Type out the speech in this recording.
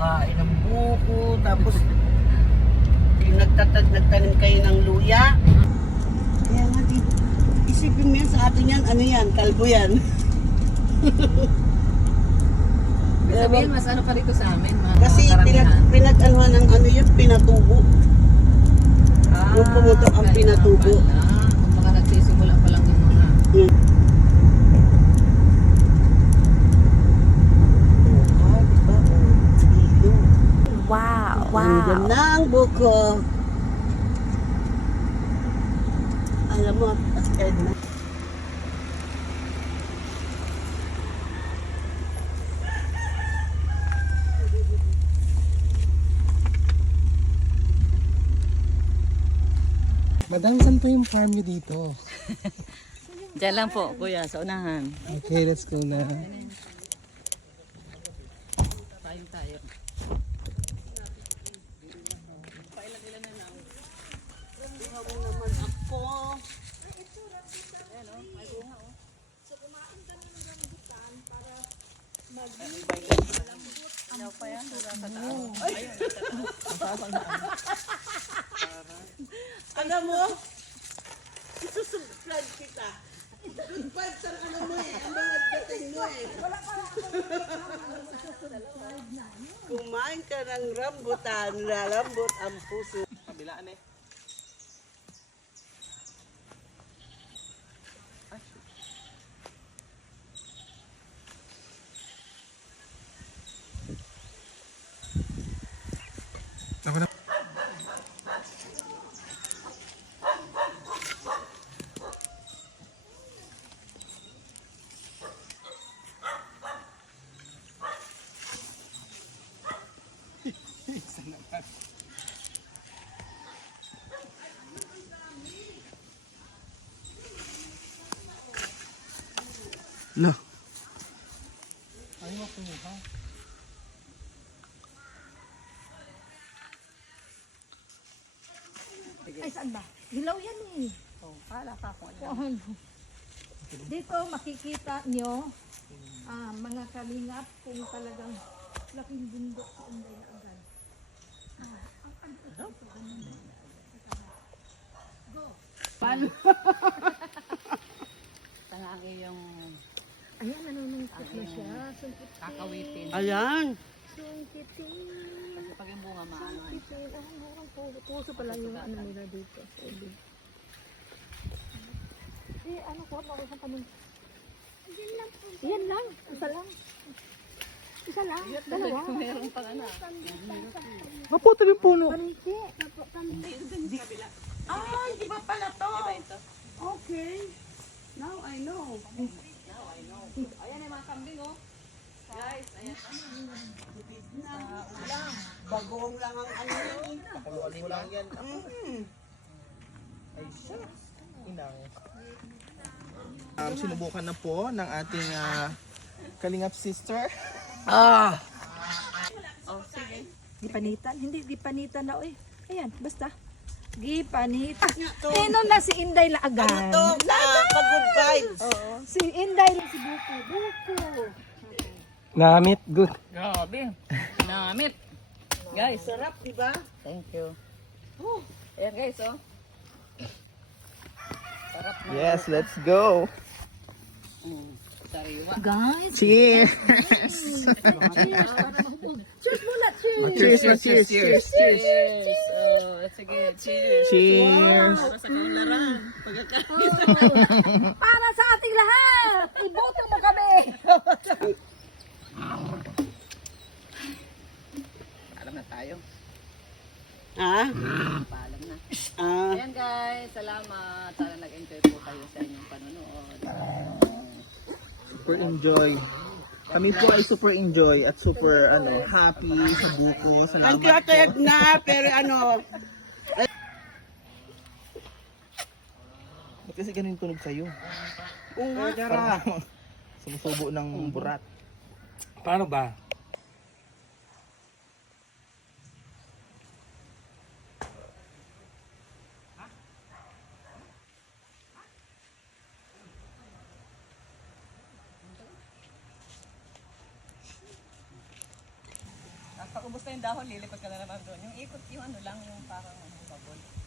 kumakain ng buko, tapos yung nagtanim kayo ng luya. Kaya nga, isipin mo yan sa atin yan, ano yan, kalbo yan. Sabihin, mas ano ka rito sa amin, Kasi karamihan. pinag-anuhan ng ano yun, pinatubo. Yung pumutok ang pinatubo. Kung baka nagsisimula pa lang yung mga... Wow! Wow! Ang buko. Alam mo, scared na. Madam, saan po yung farm nyo dito? Diyan lang po, kuya, sa unahan. Okay, let's go na. Tayo tayo. Naman ako. Alam mo, isusubscribe kita. Good vibes ang ano mo eh, ang mga dating mo eh. Kumain ka ng rambutan, lalambot ang puso. Kabilaan eh. Ako na. No. Ayaw ako ha. Ay, saan ba? Hilaw yan eh. Oh, pala ka po. Dito makikita nyo mga kalingap kung talagang laking bundok sa Inday na agad. Tanga ang iyong Ayan, nanunungkit na siya. Sungkitin. kakawitin. Ayan. Sungkitin. Kasi pag yung bunga maano. Sungkitin. Ah, murang puso pala yung ano nila dito. Ano ko? Bakit sa panin? Yan lang. Isa lang. Isa lang. Dalawa. Meron pang ano. Maputo yung puno. Paniti. Ay, di ba pala to? Okay. Now I know. Ayan yung mga kambing oh. Guys, ayan. Bagoong lang ang ano yun. Pakaluan mo lang yan. Ay, shucks. Inang. Sinubukan na po ng ating kalingap sister. Oh, sige. Dipanitan. Hindi, dipanitan na. Uy. Ayan, basta. Gipanitan. Sino na si Inday Laagan? Ano to? Pag-good vibes. Oo. Si Inday lang si Buko. Buko. Namit, good. Grabe. Namit. Guys, Sarap, di ba? thank you. Ayan guys, oh. Sarap na. Yes, let's go. Sariwa. Guys. Cheers! Cheers muna. Cheers. Cheers, cheers, cheers. Cheers. Oh, sige, cheers. Cheers! Para sa kaularan. Para sa ating lahat. Iboto mo kami. Alam na tayo. Ha? Paalam na. Ah. Ayan guys, salamat. Sana nag-enjoy po kayo sa inyong panonood. Super enjoy. Kami po ay super enjoy at super happy sa buko. Ang Salamat tiyatayag po. na, pero ano, Ba't kasi ganun yung tunog sa'yo? kung nga, Parang sumusubo ng burat. Paano ba? ubos na yung dahon, lilipat ka na naman doon. Yung ikot, yung ano lang, yung parang bubble.